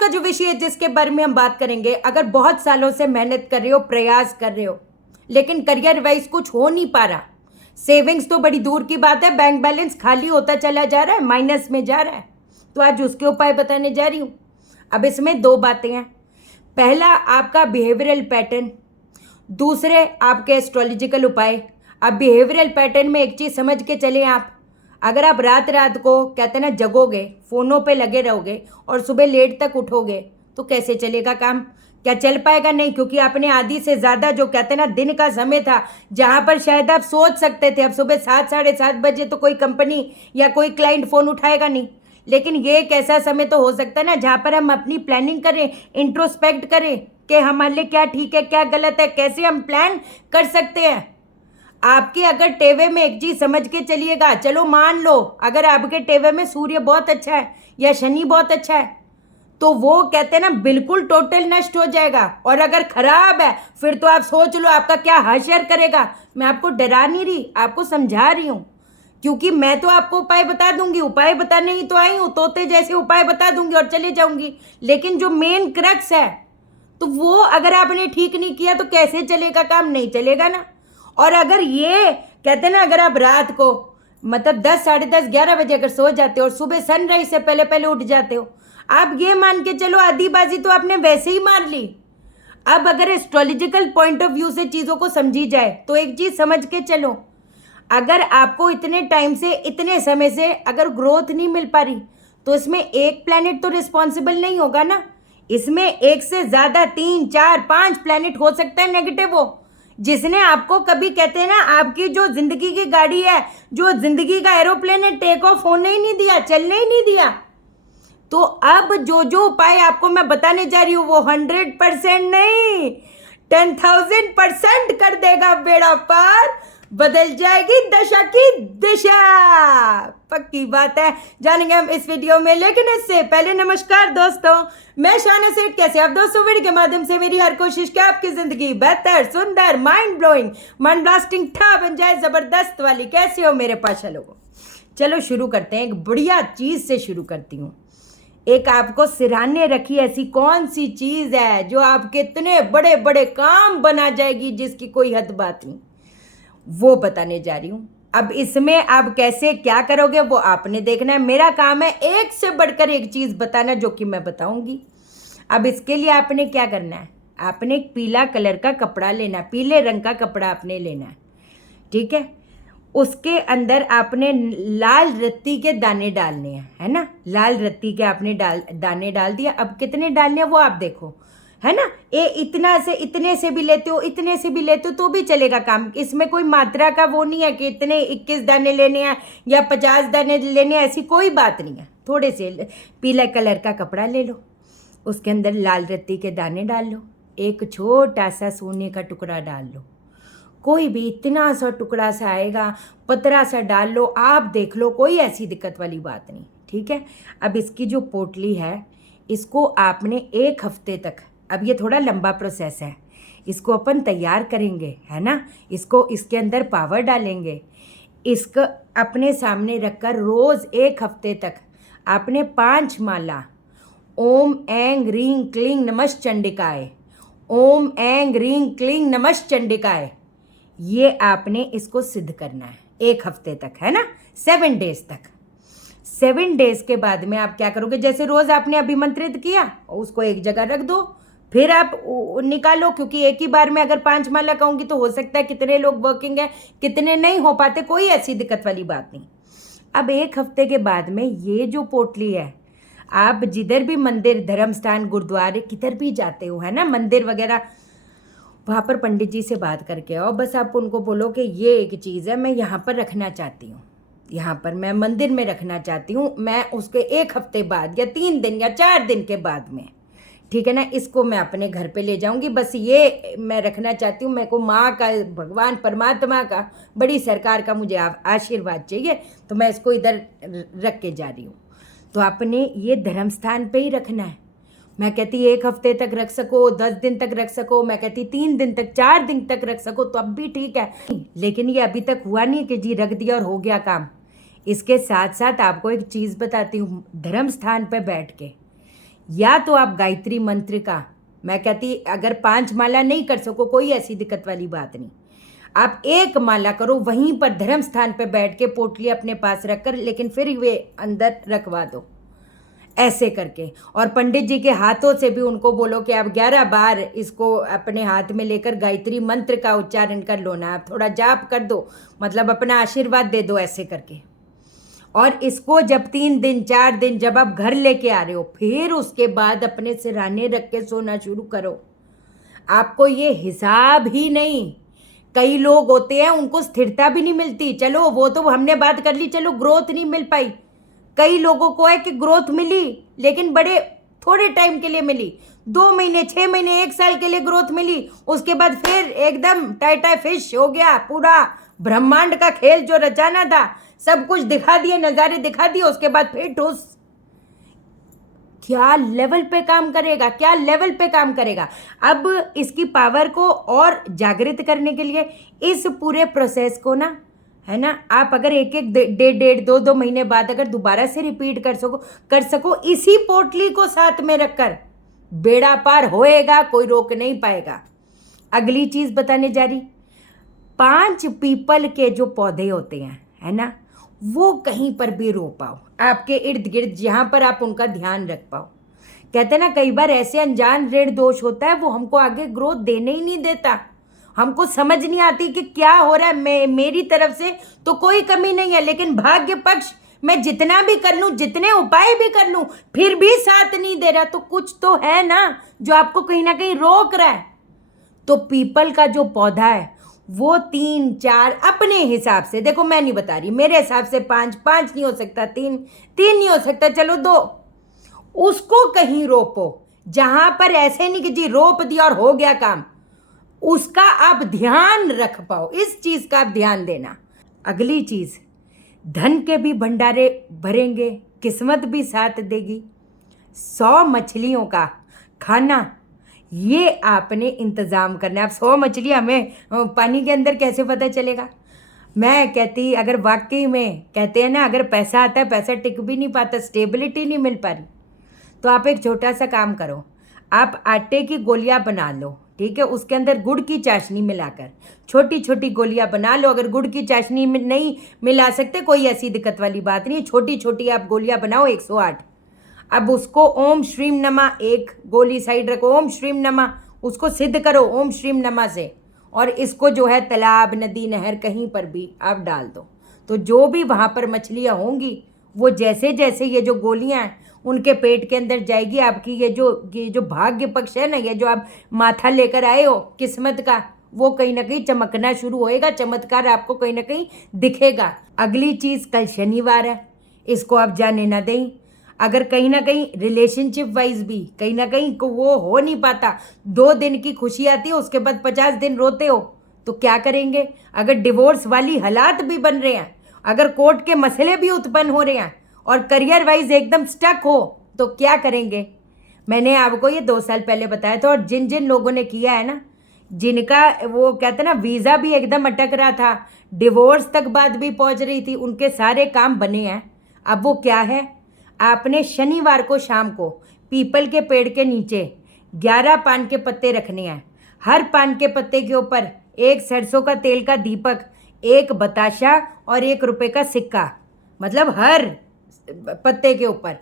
का जो विषय है जिसके बारे में हम बात करेंगे, अगर बहुत सालों से मेहनत कर रहे हो, प्रयास कर रहे हो, लेकिन करियर वाइज कुछ हो नहीं पा रहा, सेविंग्स तो बड़ी दूर की बात है, बैंक बैलेंस खाली होता चला जा रहा है, माइनस में जा रहा है, तो आज उसके उपाय बताने जा रही हूँ। अब इसमें दो बातें हैं। पहला आपका बिहेवियरल पैटर्न, दूसरे आपके एस्ट्रोलॉजिकल उपाय। अब बिहेवियरल पैटर्न में एक चीज़ समझ के चलें आप, अगर आप रात रात को कहते हैं ना जगोगे, फ़ोनों पे लगे रहोगे और सुबह लेट तक उठोगे तो कैसे चलेगा काम? क्या चल पाएगा? नहीं, क्योंकि आपने आधी से ज़्यादा जो कहते हैं ना दिन का समय था जहाँ पर शायद आप सोच सकते थे अब सुबह 7 साढ़े 7 बजे तो कोई कंपनी या कोई क्लाइंट फ़ोन उठाएगा नहीं, लेकिन ये एक ऐसा समय तो हो सकता है ना जहाँ पर हम अपनी प्लानिंग करें, इंट्रोस्पेक्ट करें कि हमारे लिए क्या ठीक है क्या गलत है, कैसे हम प्लान कर सकते हैं। आपके अगर टेवे में एक चीज समझ के चलिएगा, चलो मान लो अगर आपके टेवे में सूर्य बहुत अच्छा है या शनि बहुत अच्छा है तो वो कहते हैं ना बिल्कुल टोटल नष्ट हो जाएगा, और अगर खराब है फिर तो आप सोच लो आपका क्या हाशर करेगा। मैं आपको डरा नहीं रही, आपको समझा रही हूँ, क्योंकि मैं तो आपको उपाय बता दूंगी, उपाय बताने ही तो आई हूँ, तोते जैसे उपाय बता दूंगी और चले जाऊंगी, लेकिन जो मेन क्रक्स है तो वो अगर आपने ठीक नहीं किया तो कैसे चलेगा काम? नहीं चलेगा ना। और अगर ये कहते हैं ना अगर आप रात को मतलब 10 साढ़े 10 11 बजे अगर सो जाते हो और सुबह सनराइज से पहले पहले उठ जाते हो, आप ये मान के चलो आधी बाजी तो आपने वैसे ही मार ली। अब अगर एस्ट्रोलॉजिकल पॉइंट ऑफ व्यू से चीज़ों को समझी जाए तो एक चीज़ समझ के चलो, अगर आपको इतने टाइम से इतने समय से अगर ग्रोथ नहीं मिल पा रही तो इसमें एक प्लैनेट तो रिस्पॉन्सिबल नहीं होगा ना, इसमें एक से ज़्यादा 3 4 5 प्लैनेट हो सकता है नेगेटिव हो, जिसने आपको कभी कहते हैं ना आपकी जो जिंदगी की गाड़ी है, जो जिंदगी का एरोप्लेन है, टेक ऑफ होने ही नहीं दिया, चलने ही नहीं दिया। तो अब जो जो उपाय आपको मैं बताने जा रही हूँ वो 100% नहीं 10,000% कर देगा बेड़ा पार, बदल जाएगी दशा की दिशा, पक्की बात है, जानेंगे हम इस वीडियो में। लेकिन इससे पहले नमस्कार दोस्तों, मैं शाना सेठ, कैसे आप दोस्तों? वीडियो के माध्यम से मेरी हर कोशिश कि आपकी जिंदगी बेहतर, सुंदर, माइंड ब्लोइंग, मन ब्लास्टिंग ठा बन जाए, जबरदस्त वाली। कैसे हो मेरे पाशा लोगों? चलो शुरू करते हैं, एक बढ़िया चीज से शुरू करती हूँ। एक आपको सिरहाने रखी ऐसी कौन सी चीज है जो आपके इतने बड़े बड़े काम बना जाएगी जिसकी कोई हद बात नहीं, वो बताने जा रही हूं। अब इसमें आप कैसे क्या करोगे वो आपने देखना है, मेरा काम है एक से बढ़कर एक चीज बताना जो कि मैं बताऊंगी। अब इसके लिए आपने क्या करना है, आपने एक पीला कलर का कपड़ा लेना है, पीले रंग का कपड़ा आपने लेना है, ठीक है। उसके अंदर आपने लाल रत्ती के दाने डालने हैं, है ना, लाल रत्ती के आपने दाने डाल दिया। अब कितने डालने हैं वो आप देखो, है ना, ये इतना से इतने से भी लेते हो, इतने से भी लेते हो तो भी चलेगा काम, इसमें कोई मात्रा का वो नहीं है कि इतने 21 दाने लेने हैं या 50 दाने लेने हैं, ऐसी कोई बात नहीं है। थोड़े से पीला कलर का कपड़ा ले लो, उसके अंदर लाल रत्ती के दाने डाल लो, एक छोटा सा सोने का टुकड़ा डाल लो, कोई भी इतना सा टुकड़ा सा आएगा, पतरा सा डाल लो, आप देख लो, कोई ऐसी दिक्कत वाली बात नहीं, ठीक है। अब इसकी जो पोटली है इसको आपने 1 हफ्ते तक, अब ये थोड़ा लंबा प्रोसेस है, इसको अपन तैयार करेंगे, है ना, इसको इसके अंदर पावर डालेंगे, इसको अपने सामने रखकर रोज़ 1 हफ्ते तक आपने 5 माला ओम ऐं ह्रीं क्लीं नमः चंडिकाय, ओम ऐं ह्रीं क्लीं नमः चंडिकाय, ये आपने इसको सिद्ध करना है 1 हफ्ते तक, है ना, 7 डेज तक। 7 डेज के बाद में आप क्या करोगे, जैसे रोज आपने अभिमंत्रित किया उसको एक जगह रख दो, फिर आप निकालो, क्योंकि एक ही बार में अगर 5 माला कहूँगी तो हो सकता है कितने लोग वर्किंग है कितने नहीं हो पाते, कोई ऐसी दिक्कत वाली बात नहीं। अब 1 हफ्ते के बाद में ये जो पोटली है, आप जिधर भी मंदिर, धर्म स्थान, गुरुद्वारे किधर भी जाते हो, है ना, मंदिर वगैरह, वहाँ पर पंडित जी से बात करके आओ, बस आप उनको बोलो कि ये एक चीज़ है मैं यहाँ पर रखना चाहती हूँ, यहाँ पर मैं मंदिर में रखना चाहती हूँ, मैं उसके 1 हफ्ते बाद या 3 दिन या 4 दिन के बाद में, ठीक है ना, इसको मैं अपने घर पे ले जाऊँगी, बस ये मैं रखना चाहती हूँ, मेरे को माँ का, भगवान परमात्मा का, बड़ी सरकार का मुझे आशीर्वाद चाहिए, तो मैं इसको इधर रख के जा रही हूँ। तो आपने ये धर्म स्थान पर ही रखना है, मैं कहती 1 हफ्ते तक रख सको, 10 दिन तक रख सको, मैं कहती 3 दिन तक, 4 दिन तक रख सको तो अब भी ठीक है, लेकिन ये अभी तक हुआ नहीं कि जी रख दिया और हो गया काम। इसके साथ साथ आपको एक चीज़ बताती हूँ, धर्म स्थान पर बैठ के या तो आप गायत्री मंत्र का, मैं कहती अगर 5 माला नहीं कर सको कोई ऐसी दिक्कत वाली बात नहीं, आप 1 माला करो, वहीं पर धर्म स्थान पे बैठ के पोटली अपने पास रखकर, लेकिन फिर वे अंदर रखवा दो ऐसे करके। और पंडित जी के हाथों से भी उनको बोलो कि आप 11 बार इसको अपने हाथ में लेकर गायत्री मंत्र का उच्चारण कर लो ना, आप थोड़ा जाप कर दो, मतलब अपना आशीर्वाद दे दो ऐसे करके। और इसको जब 3 दिन 4 दिन जब आप घर लेके आ रहे हो, फिर उसके बाद अपने सिरहाने रख के सोना शुरू करो। आपको ये हिसाब ही नहीं। कई लोग होते हैं उनको स्थिरता भी नहीं मिलती, चलो वो तो हमने बात कर ली, चलो ग्रोथ नहीं मिल पाई। कई लोगों को है कि ग्रोथ मिली लेकिन बड़े थोड़े टाइम के लिए मिली, 2 महीने 6 महीने 1 साल के लिए ग्रोथ मिली, उसके बाद फिर एकदम टाइटा फिश हो गया, पूरा ब्रह्मांड का खेल जो रचाना था सब कुछ दिखा दिए, नज़ारे दिखा दिए, उसके बाद फिर ठोस। क्या लेवल पे काम करेगा, क्या लेवल पे काम करेगा। अब इसकी पावर को और जागृत करने के लिए इस पूरे प्रोसेस को ना, है ना, आप अगर 1-1 डेढ़ 2-2 महीने बाद अगर दोबारा से रिपीट कर सको इसी पोटली को साथ में रखकर, बेड़ा पार होएगा, कोई रोक नहीं पाएगा। अगली चीज़ बताने जा रही, 5 पीपल के जो पौधे होते हैं, है ना, वो कहीं पर भी रो पाओ, आपके इर्द गिर्द जहाँ पर आप उनका ध्यान रख पाओ। कहते हैं ना कई बार ऐसे अनजान ऋण दोष होता है, वो हमको आगे ग्रोथ देने ही नहीं देता, हमको समझ नहीं आती कि क्या हो रहा है। मेरी तरफ से तो कोई कमी नहीं है, लेकिन भाग्य पक्ष मैं जितना भी कर लूँ, जितने उपाय भी कर लूँ, फिर भी साथ नहीं दे रहा, तो कुछ तो है ना जो आपको कहीं ना कहीं रोक रहा है। तो पीपल का जो पौधा है वो 3-4 अपने हिसाब से, देखो मैं नहीं बता रही, मेरे हिसाब से 5 नहीं हो सकता, 3 नहीं हो सकता, चलो 2, उसको कहीं रोपो जहां पर ऐसे नहीं कि जी रोप दिया और हो गया काम, उसका आप ध्यान रख पाओ, इस चीज का आप ध्यान देना। अगली चीज, धन के भी भंडारे भरेंगे, किस्मत भी साथ देगी। 100 मछलियों का खाना ये आपने इंतज़ाम करना है। अब 100 मछली हमें पानी के अंदर कैसे पता चलेगा। मैं कहती अगर वाकई में कहते हैं ना, अगर पैसा आता है पैसा टिक भी नहीं पाता, स्टेबिलिटी नहीं मिल पा रही, तो आप एक छोटा सा काम करो, आप आटे की गोलियां बना लो, ठीक है, उसके अंदर गुड़ की चाशनी मिलाकर छोटी छोटी गोलियां बना लो। अगर गुड़ की चाशनी में नहीं मिला सकते कोई ऐसी दिक्कत वाली बात नहीं, छोटी छोटी आप गोलियां बनाओ 108। अब उसको ओम श्रीम नमा, एक गोली साइड रखो, ओम श्रीम नमा, उसको सिद्ध करो ओम श्रीम नमा से, और इसको जो है तालाब नदी नहर कहीं पर भी आप डाल दो। तो जो भी वहाँ पर मछलियाँ होंगी वो जैसे जैसे ये जो गोलियाँ हैं उनके पेट के अंदर जाएगी, आपकी ये जो भाग्य पक्ष है ना, ये जो आप माथा लेकर आए हो किस्मत का, वो कहीं ना कहीं चमकना शुरू होएगा, चमत्कार आपको कहीं ना कहीं दिखेगा। अगली चीज़, कल शनिवार है, इसको आप जाने ना दें। अगर कहीं ना कहीं रिलेशनशिप वाइज भी कहीं ना कहीं को वो हो नहीं पाता, 2 दिन की खुशी आती है उसके बाद 50 दिन रोते हो, तो क्या करेंगे। अगर डिवोर्स वाली हालात भी बन रहे हैं, अगर कोर्ट के मसले भी उत्पन्न हो रहे हैं और करियर वाइज एकदम स्टक हो, तो क्या करेंगे। मैंने आपको ये 2 साल पहले बताया था, और जिन जिन लोगों ने किया है ना, जिनका वो कहते हैं ना वीज़ा भी एकदम अटक रहा था, डिवोर्स तक बात भी पहुंच रही थी, उनके सारे काम बने हैं। अब वो क्या है, आपने शनिवार को शाम को पीपल के पेड़ के नीचे 11 पान के पत्ते रखने हैं। हर पान के पत्ते के ऊपर 1 सरसों का तेल का दीपक, 1 बताशा और 1 रुपए का सिक्का, मतलब हर पत्ते के ऊपर।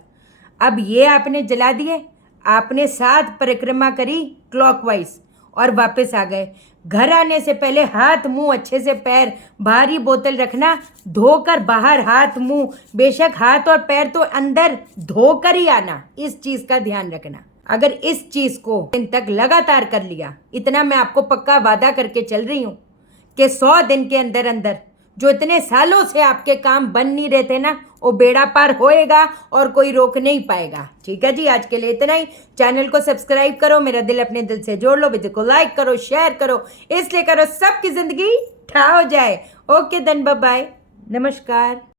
अब ये आपने जला दिए, आपने 7 परिक्रमा करी क्लॉकवाइज और वापस आ गए। घर आने से पहले हाथ मुंह अच्छे से, पैर, भारी बोतल रखना, धोकर बाहर हाथ मुंह, बेशक हाथ और पैर तो अंदर धोकर ही आना, इस चीज़ का ध्यान रखना। अगर इस चीज़ को दिन तक लगातार कर लिया, इतना मैं आपको पक्का वादा करके चल रही हूँ कि 100 दिन के अंदर अंदर जो इतने सालों से आपके काम बन नहीं रहे थे ना, वो बेड़ा पार होएगा और कोई रोक नहीं पाएगा। ठीक है जी, आज के लिए इतना ही। चैनल को सब्सक्राइब करो, मेरा दिल अपने दिल से जोड़ लो, वीडियो को लाइक करो, शेयर करो, इसलिए करो सबकी जिंदगी ठा हो जाए। ओके देन, बाय बाय, नमस्कार।